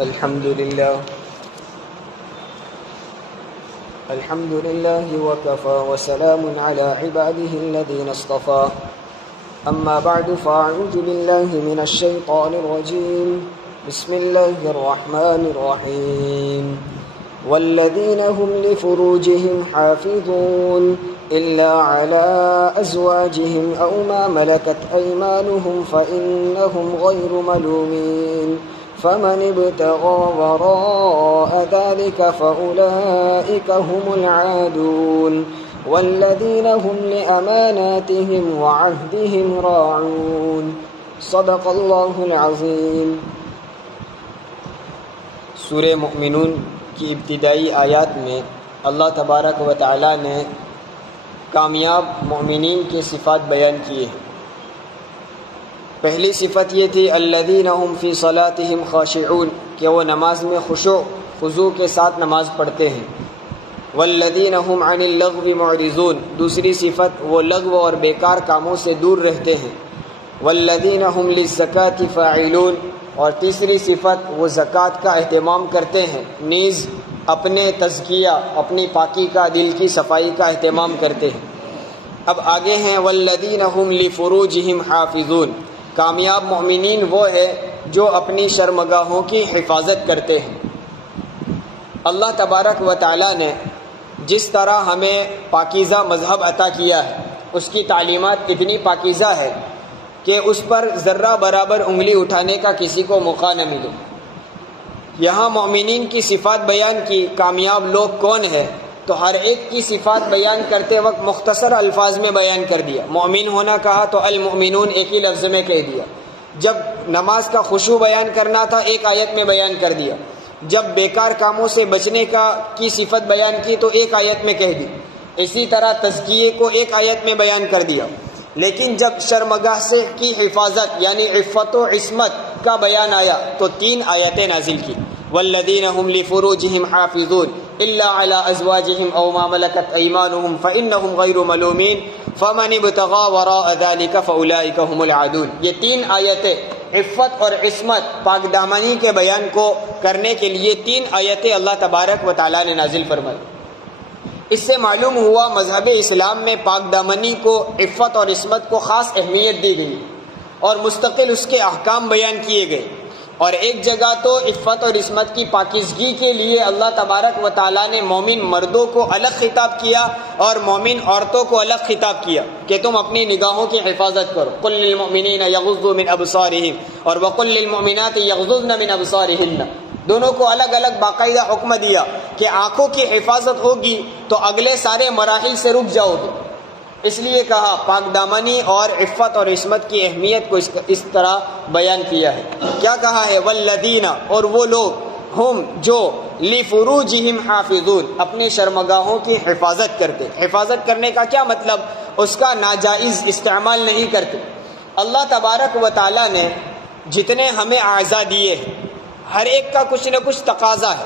الحمد لله وكفى وسلام على عباده الذين اصطفى أما بعد فأعوذ بالله من الشيطان الرجيم بسم الله الرحمن الرحيم والذين هم لفروجهم حافظون إلا على أزواجهم أو ما ملكت أيمانهم فإنهم غير ملومين فمن ابتغى وراء ذلك فأولئك هم العادون والذين هم لأماناتهم وعهدهم راعون صدق اللہ العظیم۔ سورہ مؤمنون کی ابتدائی آیات میں اللہ تبارک و تعالی نے کامیاب مومنین کی صفات بیان کیے ہیں۔ پہلی صفت یہ تھی الذین هم فی صلاتهم خاشعون، کہ وہ نماز میں خضوع کے ساتھ نماز پڑھتے ہیں۔ والذین هم عن اللغو معرضون، دوسری صفت وہ لغو اور بیکار کاموں سے دور رہتے ہیں۔ والذین هم للزکاة فاعلون، اور تیسری صفت وہ زکوٰۃ کا اہتمام کرتے ہیں، نیز اپنے تزکیہ، اپنی پاکی کا، دل کی صفائی کا اہتمام کرتے ہیں۔ اب آگے ہیں والذین هم لفروجهم حافظون، کامیاب مومنین وہ ہے جو اپنی شرمگاہوں کی حفاظت کرتے ہیں۔ اللہ تبارک و تعالی نے جس طرح ہمیں پاکیزہ مذہب عطا کیا ہے، اس کی تعلیمات اتنی پاکیزہ ہے کہ اس پر ذرہ برابر انگلی اٹھانے کا کسی کو موقع نہ ملے۔ یہاں مومنین کی صفات بیان کی، کامیاب لوگ کون ہیں، تو ہر ایک کی صفات بیان کرتے وقت مختصر الفاظ میں بیان کر دیا۔ مومن ہونا کہا تو المؤمنون ایک ہی لفظ میں کہہ دیا۔ جب نماز کا خشوع بیان کرنا تھا ایک آیت میں بیان کر دیا۔ جب بیکار کاموں سے بچنے کی صفت بیان کی تو ایک آیت میں کہہ دی۔ اسی طرح تزکیے کو ایک آیت میں بیان کر دیا۔ لیکن جب شرمگاہ سے کی حفاظت یعنی عفت و عصمت کا بیان آیا تو 3 آیتیں نازل کی۔ والذین هم لفروجهم حافظون الا على ازواجهم او ما ملكت ايمانهم فانهم غير ملومين فمن ابتغى وراء ذلك فاولئك هم العادون۔ یہ 3 آیتیں عفت اور عصمت، پاک دامنی کے بیان کو کرنے کے لیے 3 آیتیں اللہ تبارک و تعالی نے نازل فرمائی۔ اس سے معلوم ہوا مذہب اسلام میں پاک دامنی کو، عفت اور عصمت کو خاص اہمیت دی گئی اور مستقل اس کے احکام بیان کیے گئے۔ اور ایک جگہ تو عفت اور عصمت کی پاکیزگی کے لیے اللہ تبارک و تعالیٰ نے مومن مردوں کو الگ خطاب کیا اور مومن عورتوں کو الگ خطاب کیا کہ تم اپنی نگاہوں کی حفاظت کرو۔ قل للمؤمنین یغضوا من ابصارہم اور وقل للمؤمنات یغضضن من ابصارہن، دونوں کو الگ الگ باقاعدہ حکم دیا کہ آنکھوں کی حفاظت ہوگی تو اگلے سارے مراحل سے رک جاؤ گے۔ اس لیے کہا پاک دامنی اور عفت اور عصمت کی اہمیت کو اس طرح بیان کیا ہے۔ کیا کہا ہے؟ والذین، اور وہ لوگ، ہم جو، لفروجہم حافظون، اپنے شرمگاہوں کی حفاظت کرتے۔ حفاظت کرنے کا کیا مطلب؟ اس کا ناجائز استعمال نہیں کرتے۔ اللہ تبارک و تعالی نے جتنے ہمیں اعضاء دیے ہیں ہر ایک کا کچھ نہ کچھ تقاضا ہے،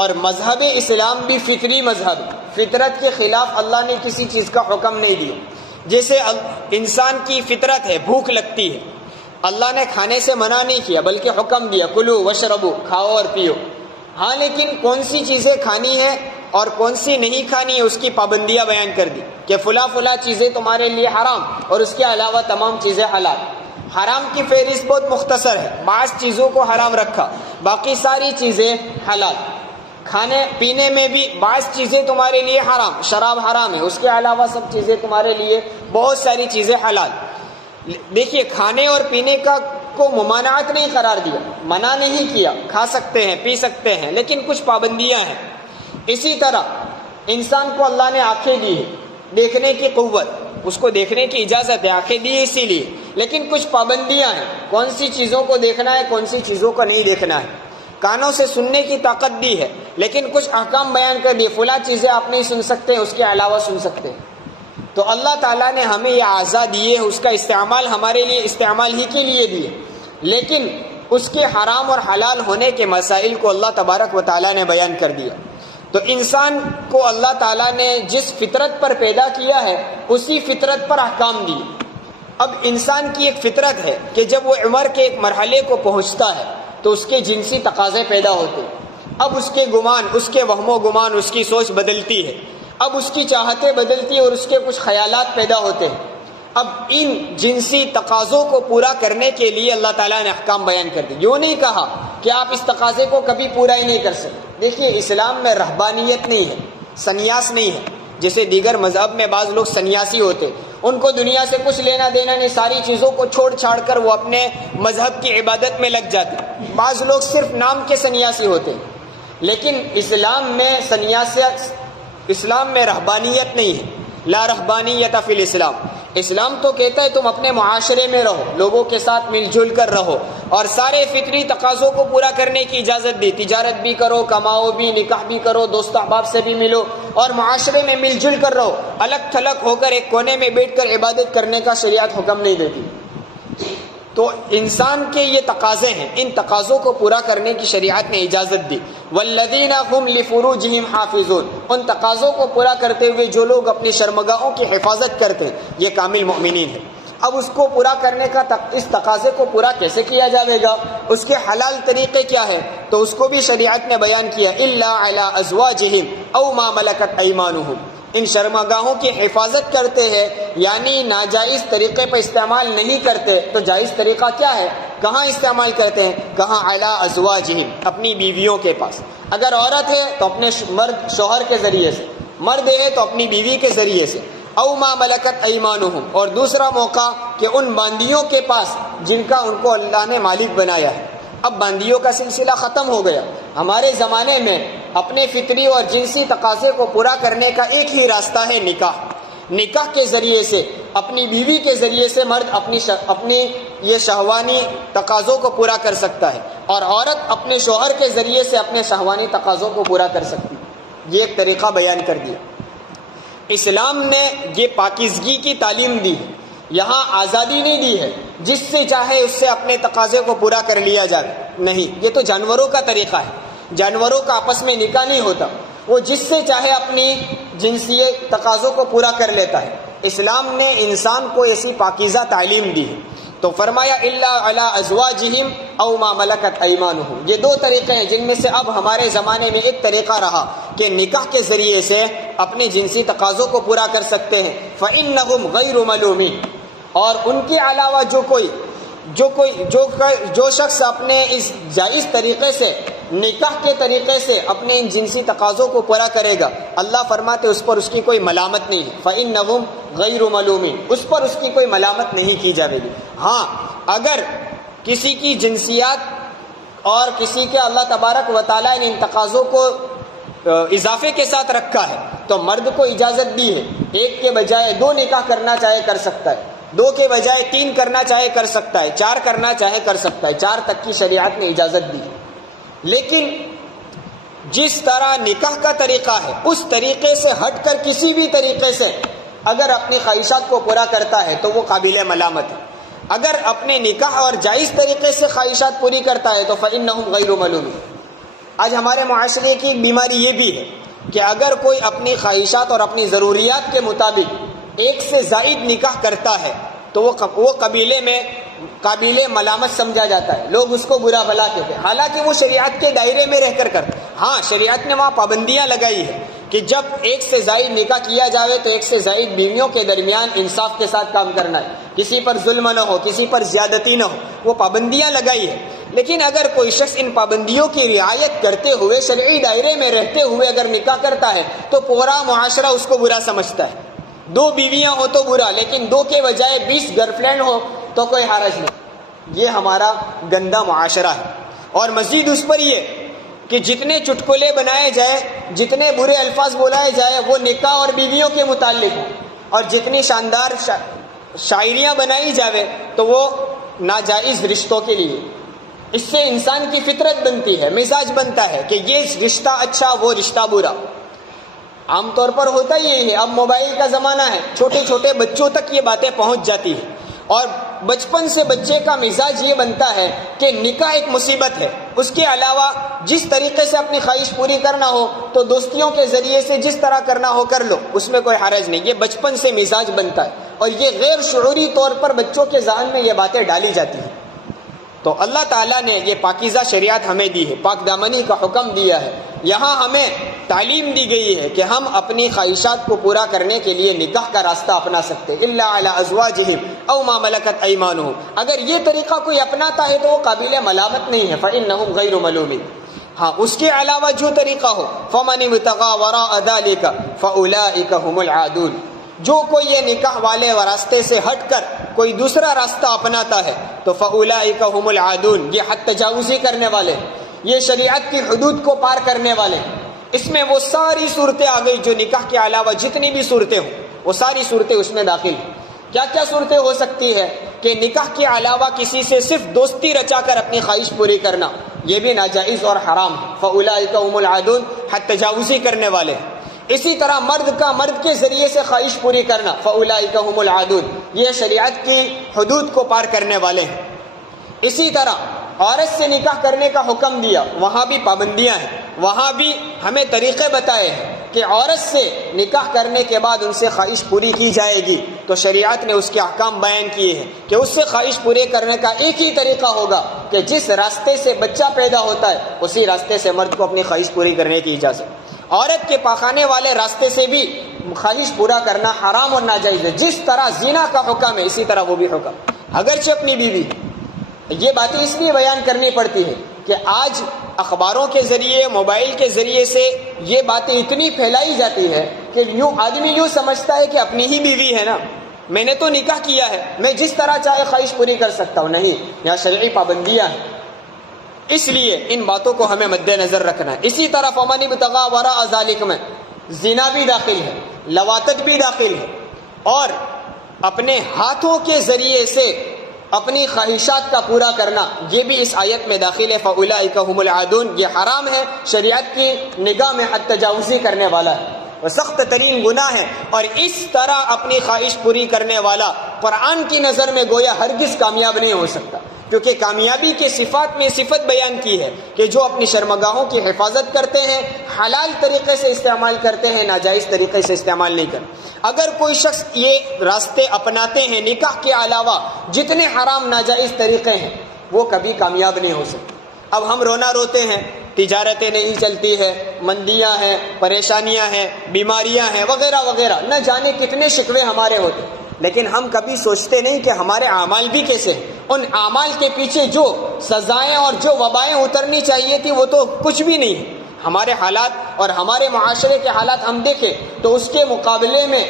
اور مذہب اسلام بھی فطری مذہب ہے۔ فطرت کے خلاف اللہ نے کسی چیز کا حکم نہیں دیا۔ جیسے انسان کی فطرت ہے، بھوک لگتی ہے، اللہ نے کھانے سے منع نہیں کیا بلکہ حکم دیا کلو وشربو، کھاؤ اور پیو۔ ہاں لیکن کون سی چیزیں کھانی ہے اور کون سی نہیں کھانی ہے اس کی پابندیاں بیان کر دی کہ فلاں چیزیں تمہارے لیے حرام اور اس کے علاوہ تمام چیزیں حلال۔ حرام کی فہرست بہت مختصر ہے، بعض چیزوں کو حرام رکھا، باقی ساری چیزیں حلال۔ کھانے پینے میں بھی بعض چیزیں تمہارے لیے حرام، شراب حرام ہے، اس کے علاوہ سب چیزیں تمہارے لیے، بہت ساری چیزیں حلال۔ دیکھیے کھانے اور پینے کو ممانعت نہیں قرار دیا، منع نہیں کیا، کھا سکتے ہیں، پی سکتے ہیں، لیکن کچھ پابندیاں ہیں۔ اسی طرح انسان کو اللہ نے آنکھیں دی ہے، دیکھنے کی قوت، اس کو دیکھنے کی اجازت ہے، آنکھیں دی اسی لیے، لیکن کچھ پابندیاں ہیں، کون سی چیزوں کو دیکھنا ہے، کون سی چیزوں کو نہیں دیکھنا ہے۔ کانوں سے سننے کی طاقت دی ہے لیکن کچھ احکام بیان کر دیے، فلاں چیزیں آپ نہیں سن سکتے، اس کے علاوہ سن سکتے ہیں۔ تو اللہ تعالیٰ نے ہمیں یہ اعضاء دیے، اس کا استعمال ہمارے لیے استعمال ہی کے لیے دیے، لیکن اس کے حرام اور حلال ہونے کے مسائل کو اللہ تبارک و تعالیٰ نے بیان کر دیا۔ تو انسان کو اللہ تعالیٰ نے جس فطرت پر پیدا کیا ہے اسی فطرت پر احکام دیے۔ اب انسان کی ایک فطرت ہے کہ جب وہ عمر کے ایک مرحلے کو پہنچتا ہے تو اس کے جنسی تقاضے پیدا ہوتے ہیں۔ اب اس کے گمان، اس کے وہم و گمان، اس کی سوچ بدلتی ہے، اب اس کی چاہتیں بدلتی ہیں اور اس کے کچھ خیالات پیدا ہوتے ہیں۔ اب ان جنسی تقاضوں کو پورا کرنے کے لیے اللہ تعالیٰ نے احکام بیان کر دی۔ یوں نہیں کہا کہ آپ اس تقاضے کو کبھی پورا ہی نہیں کر سکتے۔ دیکھیے اسلام میں رہبانیت نہیں ہے، سنیاس نہیں ہے۔ جیسے دیگر مذہب میں بعض لوگ سنیاسی ہوتے، ان کو دنیا سے کچھ لینا دینا نہیں، ساری چیزوں کو چھوڑ چھاڑ کر وہ اپنے مذہب کی عبادت میں لگ جاتے۔ بعض لوگ صرف نام کے سنیاسی ہوتے، لیکن اسلام میں رہبانیت نہیں ہے۔ لا رہبانیت فی الاسلام۔ اسلام تو کہتا ہے تم اپنے معاشرے میں رہو، لوگوں کے ساتھ مل جل کر رہو، اور سارے فطری تقاضوں کو پورا کرنے کی اجازت دی۔ تجارت بھی کرو، کماؤ بھی، نکاح بھی کرو، دوست احباب سے بھی ملو، اور معاشرے میں مل جل کر رہو۔ الگ تھلگ ہو کر ایک کونے میں بیٹھ کر عبادت کرنے کا شریعت حکم نہیں دیتی۔ تو انسان کے یہ تقاضے ہیں، ان تقاضوں کو پورا کرنے کی شریعت نے اجازت دی۔ والذین هم لفروجهم حافظون، ان تقاضوں کو پورا کرتے ہوئے جو لوگ اپنی شرمگاہوں کی حفاظت کرتے ہیں یہ کامل مؤمنین ہیں۔ اب اس کو پورا کرنے کا اس تقاضے کو پورا کیسے کیا جائے گا، اس کے حلال طریقے کیا ہے، تو اس کو بھی شریعت نے بیان کیا۔ الا علی ازواجہم او ما ملکت ایمانہم، ان شرمگاہوں کی حفاظت کرتے ہیں، یعنی ناجائز طریقے پر استعمال نہیں کرتے، تو جائز طریقہ کیا ہے، کہاں استعمال کرتے ہیں، کہاں علی ازواجہم، اپنی بیویوں کے پاس۔ اگر عورت ہے تو اپنے مرد شوہر کے ذریعے سے، مرد ہے تو اپنی بیوی کے ذریعے سے۔ او ما ملکت ایمانہم، اور دوسرا موقع کہ ان باندیوں کے پاس جن کا ان کو اللہ نے مالک بنایا ہے۔ اب باندیوں کا سلسلہ ختم ہو گیا۔ ہمارے زمانے میں اپنے فطری اور جنسی تقاضے کو پورا کرنے کا ایک ہی راستہ ہے، نکاح۔ نکاح کے ذریعے سے، اپنی بیوی کے ذریعے سے مرد اپنی یہ شہوانی تقاضوں کو پورا کر سکتا ہے، اور عورت اپنے شوہر کے ذریعے سے اپنے شہوانی تقاضوں کو پورا کر سکتی ہے۔ یہ ایک طریقہ بیان کر دیا۔ اسلام نے یہ پاکیزگی کی تعلیم دی ہے، یہاں آزادی نہیں دی ہے جس سے چاہے اس سے اپنے تقاضے کو پورا کر لیا جائے، نہیں، یہ تو جانوروں کا طریقہ ہے۔ جانوروں کا آپس میں نکاح نہیں ہوتا، وہ جس سے چاہے اپنی جنسی تقاضوں کو پورا کر لیتا ہے۔ اسلام نے انسان کو ایسی پاکیزہ تعلیم دی ہے، تو فرمایا الا علی ازواجہم او ما ملکت ایمانہم۔ یہ دو طریقے ہیں جن میں سے اب ہمارے زمانے میں ایک طریقہ رہا کہ نکاح کے ذریعے سے اپنے جنسی تقاضوں کو پورا کر سکتے ہیں۔ فإنہم غیر ملومین، اور ان کے علاوہ جو شخص اپنے اس جائز طریقے سے، نکاح کے طریقے سے اپنے ان جنسی تقاضوں کو پورا کرے گا، اللہ فرماتے اس پر اس کی کوئی ملامت نہیں ہے۔ فإنہم غیر ملومین، اس پر اس کی کوئی ملامت نہیں کی جائے گی۔ ہاں، اگر کسی کی جنسیات اور کسی کے اللہ تبارک و تعالیٰ نے ان تقاضوں کو اضافے کے ساتھ رکھا ہے تو مرد کو اجازت دی ہے، ایک کے بجائے 2 نکاح کرنا چاہے کر سکتا ہے، 2 کے بجائے 3 کرنا چاہے کر سکتا ہے، 4 کرنا چاہے کر سکتا ہے، 4 تک کی شریعت نے اجازت دی ہے۔ لیکن جس طرح نکاح کا طریقہ ہے اس طریقے سے ہٹ کر کسی بھی طریقے سے اگر اپنی خواہشات کو پورا کرتا ہے تو وہ قابل ملامت ہے۔ اگر اپنے نکاح اور جائز طریقے سے خواہشات پوری کرتا ہے تو فإنہم غیر ملومین۔ آج ہمارے معاشرے کی ایک بیماری یہ بھی ہے کہ اگر کوئی اپنی خواہشات اور اپنی ضروریات کے مطابق ایک سے زائد نکاح کرتا ہے تو وہ قبیلے میں قابل ملامت سمجھا جاتا ہے، لوگ اس کو برا بھلا کہتے ہیں، حالانکہ وہ شریعت کے دائرے میں رہ کر کرتے۔ ہاں، شریعت نے وہاں پابندیاں لگائی ہے کہ جب ایک سے زائد نکاح کیا جائے تو ایک سے زائد بیویوں کے درمیان انصاف کے ساتھ کام کرنا ہے، کسی پر ظلم نہ ہو، کسی پر زیادتی نہ ہو، وہ پابندیاں لگائی ہے۔ لیکن اگر کوئی شخص ان پابندیوں کی رعایت کرتے ہوئے شرعی دائرے میں رہتے ہوئے اگر نکاح کرتا ہے تو پورا معاشرہ اس کو برا سمجھتا ہے۔ 2 بیویاں ہو تو برا، لیکن 2 کے بجائے 20 گرل فرینڈ ہو تو کوئی حرج نہیں۔ یہ ہمارا گندا معاشرہ ہے۔ اور مزید اس پر یہ کہ جتنے چٹکلے بنائے جائے، جتنے برے الفاظ بولائے جائے وہ نکاح اور بیویوں کے متعلق ہیں، اور جتنی شاندار شاعریاں بنائی جاوے تو وہ ناجائز رشتوں کے لیے۔ اس سے انسان کی فطرت بنتی ہے، مزاج بنتا ہے کہ یہ رشتہ اچھا وہ رشتہ برا۔ عام طور پر ہوتا یہی ہے۔ اب موبائل کا زمانہ ہے، چھوٹے چھوٹے بچوں تک یہ باتیں پہنچ جاتی ہیں، اور بچپن سے بچے کا مزاج یہ بنتا ہے کہ نکاح ایک مصیبت ہے۔ اس کے علاوہ جس طریقے سے اپنی خواہش پوری کرنا ہو تو دوستیوں کے ذریعے سے جس طرح کرنا ہو کر لو، اس میں کوئی حرج نہیں۔ یہ بچپن سے مزاج بنتا ہے، اور یہ غیر شعوری طور پر بچوں کے ذہن میں یہ باتیں ڈالی جاتی ہیں۔ تو اللہ تعالیٰ نے یہ پاکیزہ شریعت ہمیں دی ہے، پاک دامنی کا حکم دیا ہے، یہاں ہمیں تعلیم دی گئی ہے کہ ہم اپنی خواہشات کو پورا کرنے کے لیے نکاح کا راستہ اپنا سکتے ہیں، الا علی ازواجہم او ما ملکت ایمانہم، اگر یہ طریقہ کوئی اپناتا ہے تو وہ قابل ملامت نہیں ہے، فإنہم غیر ملومین، ہاں اس کے علاوہ جو طریقہ ہو فمن ابتغى وراء ذلك فاولئک هم العادون، جو کوئی یہ نکاح والے راستے سے ہٹ کر کوئی دوسرا راستہ اپناتا ہے تو فاولئک هم العادون، یہ حد تجاوزی کرنے والے، یہ شریعت کی حدود کو پار کرنے والے۔ اس میں وہ ساری صورتیں آ گئی جو نکاح کے علاوہ جتنی بھی صورتیں ہوں وہ ساری صورتیں اس میں داخل ہیں۔ کیا کیا صورتیں ہو سکتی ہے کہ نکاح کے علاوہ کسی سے صرف دوستی رچا کر اپنی خواہش پوری کرنا، یہ بھی ناجائز اور حرام، فاولئک هم العادون، حد تجاوزی کرنے والے۔ اسی طرح مرد کا مرد کے ذریعے سے خواہش پوری کرنا، فاولئک هم العادون، یہ شریعت کی حدود کو پار کرنے والے ہیں۔ اسی طرح عورت سے نکاح کرنے کا حکم دیا، وہاں بھی پابندیاں ہیں، وہاں بھی ہمیں طریقے بتائے ہیں کہ عورت سے نکاح کرنے کے بعد ان سے خواہش پوری کی جائے گی، تو شریعت نے اس کے احکام بیان کیے ہیں کہ اس سے خواہش پوری کرنے کا ایک ہی طریقہ ہوگا کہ جس راستے سے بچہ پیدا ہوتا ہے اسی راستے سے مرد کو اپنی خواہش پوری کرنے کی اجازت۔ عورت کے پاخانے والے راستے سے بھی خواہش پورا کرنا حرام اور ناجائز ہے، جس طرح زنا کا حکم ہے اسی طرح وہ بھی حکم، اگرچہ اپنی بیوی۔ یہ باتیں اس لیے بیان کرنی پڑتی ہے کہ آج اخباروں کے ذریعے، موبائل کے ذریعے سے یہ باتیں اتنی پھیلائی جاتی ہے کہ آدمی یوں سمجھتا ہے کہ اپنی ہی بیوی ہے نا، میں نے تو نکاح کیا ہے، میں جس طرح چاہے خواہش پوری کر سکتا ہوں۔ نہیں، یہاں شرعی پابندیاں ہیں، اس لیے ان باتوں کو ہمیں مد نظر رکھنا ہے۔ اسی طرح فمن ابتغى وراء ذلك میں زنا بھی داخل ہے، لواطت بھی داخل ہے، اور اپنے ہاتھوں کے ذریعے سے اپنی خواہشات کا پورا کرنا یہ بھی اس آیت میں داخل ہے، فاولئک هم العادون، یہ حرام ہے، شریعت کی نگاہ میں حد تجاوزی کرنے والا ہے، وہ سخت ترین گناہ ہے، اور اس طرح اپنی خواہش پوری کرنے والا قرآن کی نظر میں گویا ہرگز کامیاب نہیں ہو سکتا، کیونکہ کامیابی کے صفات میں صفت بیان کی ہے کہ جو اپنی شرمگاہوں کی حفاظت کرتے ہیں، حلال طریقے سے استعمال کرتے ہیں، ناجائز طریقے سے استعمال نہیں کرتے۔ اگر کوئی شخص یہ راستے اپناتے ہیں نکاح کے علاوہ جتنے حرام ناجائز طریقے ہیں وہ کبھی کامیاب نہیں ہو سکتے۔ اب ہم رونا روتے ہیں، تجارتیں نہیں چلتی ہے، مندیاں ہیں، پریشانیاں ہیں، بیماریاں ہیں، وغیرہ وغیرہ، نہ جانے کتنے شکوے ہمارے ہوتے ہیں، لیکن ہم کبھی سوچتے نہیں کہ ہمارے اعمال بھی کیسے ہیں، ان اعمال کے پیچھے جو سزائیں اور جو وبائیں اترنی چاہیے تھی وہ تو کچھ بھی نہیں ہے۔ ہمارے حالات اور ہمارے معاشرے کے حالات ہم دیکھیں تو اس کے مقابلے میں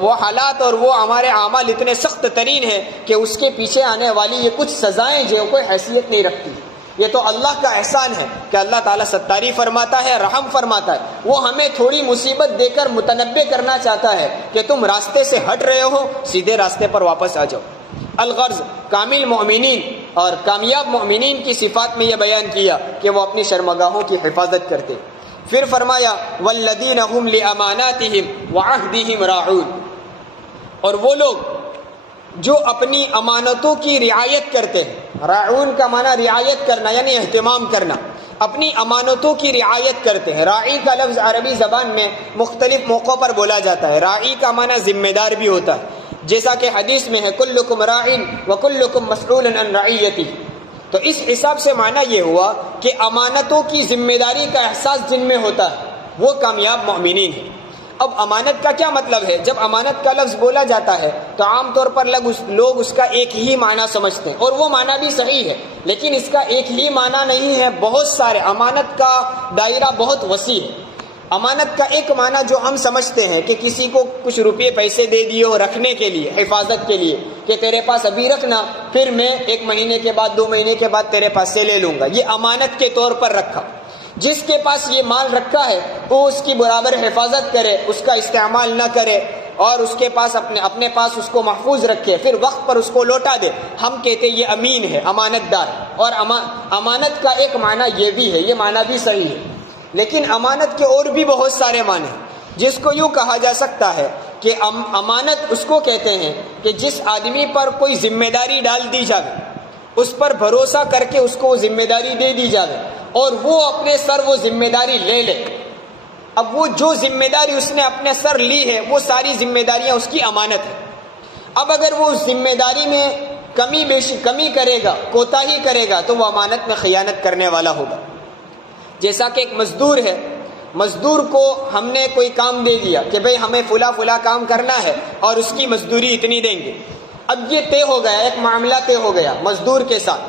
وہ حالات اور وہ ہمارے اعمال اتنے سخت ترین ہیں کہ اس کے پیچھے آنے والی یہ کچھ سزائیں جو کوئی حیثیت نہیں رکھتی۔ یہ تو اللہ کا احسان ہے کہ اللہ تعالیٰ ستاری فرماتا ہے، رحم فرماتا ہے، وہ ہمیں تھوڑی مصیبت دے کر متنبع کرنا چاہتا ہے کہ تم راستے سے ہٹ رہے ہو، سیدھے راستے پر واپس آ جاؤ۔ الغرض کامل مومنین اور کامیاب مومنین کی صفات میں یہ بیان کیا کہ وہ اپنی شرمگاہوں کی حفاظت کرتے۔ پھر فرمایا والذین هم لاماناتهم وعہدهم راعون، اور وہ لوگ جو اپنی امانتوں کی رعایت کرتے ہیں، راعون کا معنی رعایت کرنا یعنی اہتمام کرنا، اپنی امانتوں کی رعایت کرتے ہیں۔ راعی کا لفظ عربی زبان میں مختلف موقعوں پر بولا جاتا ہے، راعی کا معنی ذمہ دار بھی ہوتا ہے، جیسا کہ حدیث میں ہے کلکم راعٍ وکلکم مسئول عن رعیتہ، تو اس حساب سے معنی یہ ہوا کہ امانتوں کی ذمہ داری کا احساس جن میں ہوتا ہے وہ کامیاب مومنین ہیں۔ اب امانت کا کیا مطلب ہے؟ جب امانت کا لفظ بولا جاتا ہے تو عام طور پر لوگ اس کا ایک ہی معنی سمجھتے ہیں، اور وہ معنی بھی صحیح ہے، لیکن اس کا ایک ہی معنی نہیں ہے، بہت سارے، امانت کا دائرہ بہت وسیع ہے۔ امانت کا ایک معنی جو ہم سمجھتے ہیں کہ کسی کو کچھ روپے پیسے دے دیے ہو رکھنے کے لیے، حفاظت کے لیے، کہ تیرے پاس ابھی رکھنا، پھر میں 1 مہینے کے بعد 2 مہینے کے بعد تیرے پاس سے لے لوں گا، یہ امانت کے طور پر رکھا۔ جس کے پاس یہ مال رکھا ہے وہ اس کی برابر حفاظت کرے، اس کا استعمال نہ کرے، اور اس کے پاس اپنے پاس اس کو محفوظ رکھے، پھر وقت پر اس کو لوٹا دے، ہم کہتے ہیں یہ امین ہے، امانت دار۔ اور امانت کا ایک معنی یہ بھی ہے، یہ معنی بھی صحیح ہے، لیکن امانت کے اور بھی بہت سارے معنی ہیں، جس کو یوں کہا جا سکتا ہے کہ امانت اس کو کہتے ہیں کہ جس آدمی پر کوئی ذمہ داری ڈال دی جائے، اس پر بھروسہ کر کے اس کو ذمہ داری دے دی جائے اور وہ اپنے سر وہ ذمہ داری لے لے۔ اب وہ جو ذمہ داری اس نے اپنے سر لی ہے وہ ساری ذمہ داریاں اس کی امانت ہے۔ اب اگر وہ ذمہ داری میں کمی کرے گا، کوتاہی کرے گا تو وہ امانت میں خیانت کرنے والا ہوگا۔ جیسا کہ ایک مزدور ہے، مزدور کو ہم نے کوئی کام دے دیا کہ بھئی ہمیں فلاں کام کرنا ہے اور اس کی مزدوری اتنی دیں گے۔ اب یہ طے ہو گیا، ایک معاملہ طے ہو گیا مزدور کے ساتھ۔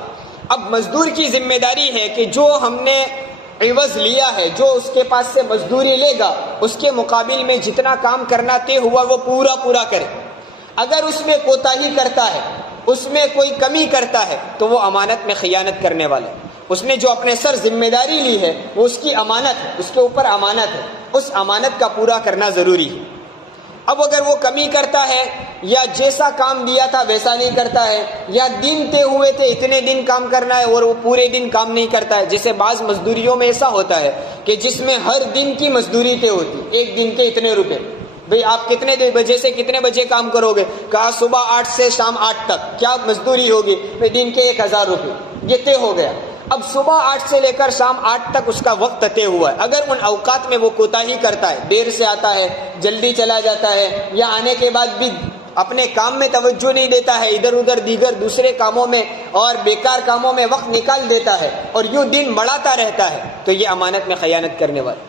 اب مزدور کی ذمہ داری ہے کہ جو ہم نے عوض لیا ہے، جو اس کے پاس سے مزدوری لے گا، اس کے مقابل میں جتنا کام کرنا طے ہوا وہ پورا کرے۔ اگر اس میں کوتاہی کرتا ہے، اس میں کوئی کمی کرتا ہے تو وہ امانت میں خیانت کرنے والا ہے۔ اس نے جو اپنے سر ذمہ داری لی ہے وہ اس کی امانت ہے، اس کے اوپر امانت ہے، اس امانت کا پورا کرنا ضروری ہے۔ اب اگر وہ کمی کرتا ہے یا جیسا کام دیا تھا ویسا نہیں کرتا ہے، یا دن طے ہوئے تھے اتنے دن کام کرنا ہے اور وہ پورے دن کام نہیں کرتا ہے، جیسے بعض مزدوریوں میں ایسا ہوتا ہے کہ جس میں ہر دن کی مزدوری طے ہوتی، ایک دن کے اتنے روپے، بھئی آپ کتنے بجے سے کتنے بجے کام کرو گے، کہا صبح 8 سے شام 8 تک، کیا مزدوری ہوگی، بھئی دن کے 1000 روپے، یہ طے ہو گیا۔ اب صبح 8 سے لے کر شام 8 تک اس کا وقت طے ہوا ہے، اگر ان اوقات میں وہ کوتاہی کرتا ہے، دیر سے آتا ہے، جلدی چلا جاتا ہے، یا آنے کے بعد بھی اپنے کام میں توجہ نہیں دیتا ہے، ادھر ادھر دیگر دوسرے کاموں میں اور بیکار کاموں میں وقت نکال دیتا ہے اور یوں دن بڑھاتا رہتا ہے، تو یہ امانت میں خیانت کرنے والا،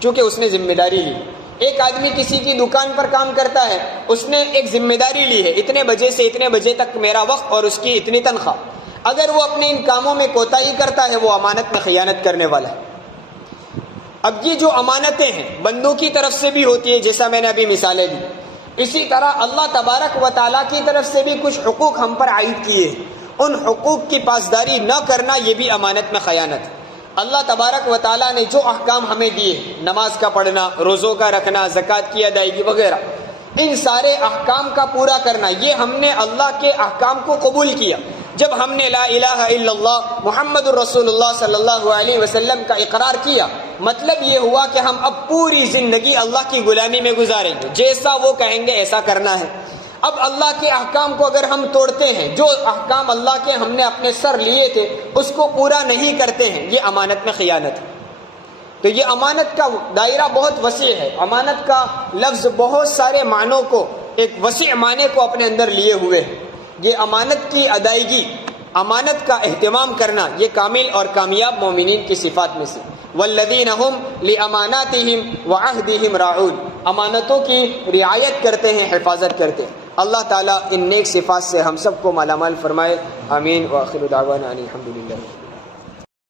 چونکہ اس نے ذمہ داری لی۔ ایک آدمی کسی کی دکان پر کام کرتا ہے، اس نے ایک ذمہ داری لی ہے، اتنے بجے سے اتنے بجے تک میرا وقت اور اس کی اتنی تنخواہ، اگر وہ اپنے ان کاموں میں کوتاہی کرتا ہے وہ امانت میں خیانت کرنے والا ہے۔ اب یہ جو امانتیں ہیں بندوں کی طرف سے بھی ہوتی ہے، جیسا میں نے ابھی مثالیں دی، اسی طرح اللہ تبارک و تعالیٰ کی طرف سے بھی کچھ حقوق ہم پر عائد کیے ہیں، ان حقوق کی پاسداری نہ کرنا یہ بھی امانت میں خیانت ہے۔ اللہ تبارک و تعالیٰ نے جو احکام ہمیں دیے، نماز کا پڑھنا، روزوں کا رکھنا، زکوٰۃ کی ادائیگی وغیرہ، ان سارے احکام کا پورا کرنا، یہ ہم نے اللہ کے احکام کو قبول کیا۔ جب ہم نے لا الہ الا اللہ محمد الرسول اللہ صلی اللہ علیہ وسلم کا اقرار کیا، مطلب یہ ہوا کہ ہم اب پوری زندگی اللہ کی غلامی میں گزاریں گے، جیسا وہ کہیں گے ایسا کرنا ہے۔ اب اللہ کے احکام کو اگر ہم توڑتے ہیں، جو احکام اللہ کے ہم نے اپنے سر لیے تھے اس کو پورا نہیں کرتے ہیں، یہ امانت میں خیانت ہے۔ تو یہ امانت کا دائرہ بہت وسیع ہے، امانت کا لفظ بہت سارے معنوں کو، ایک وسیع معنی کو اپنے اندر لیے ہوئے ہے۔ یہ امانت کی ادائیگی، امانت کا اہتمام کرنا، یہ کامل اور کامیاب مومنین کی صفات میں سے۔ والذین هم لاماناتهم وعہدهم راعون، امانتوں کی رعایت کرتے ہیں، حفاظت کرتے ہیں۔ اللہ تعالیٰ ان نیک صفات سے ہم سب کو مالا مال فرمائے، آمین۔ وآخر دعوانا ان الحمد للہ۔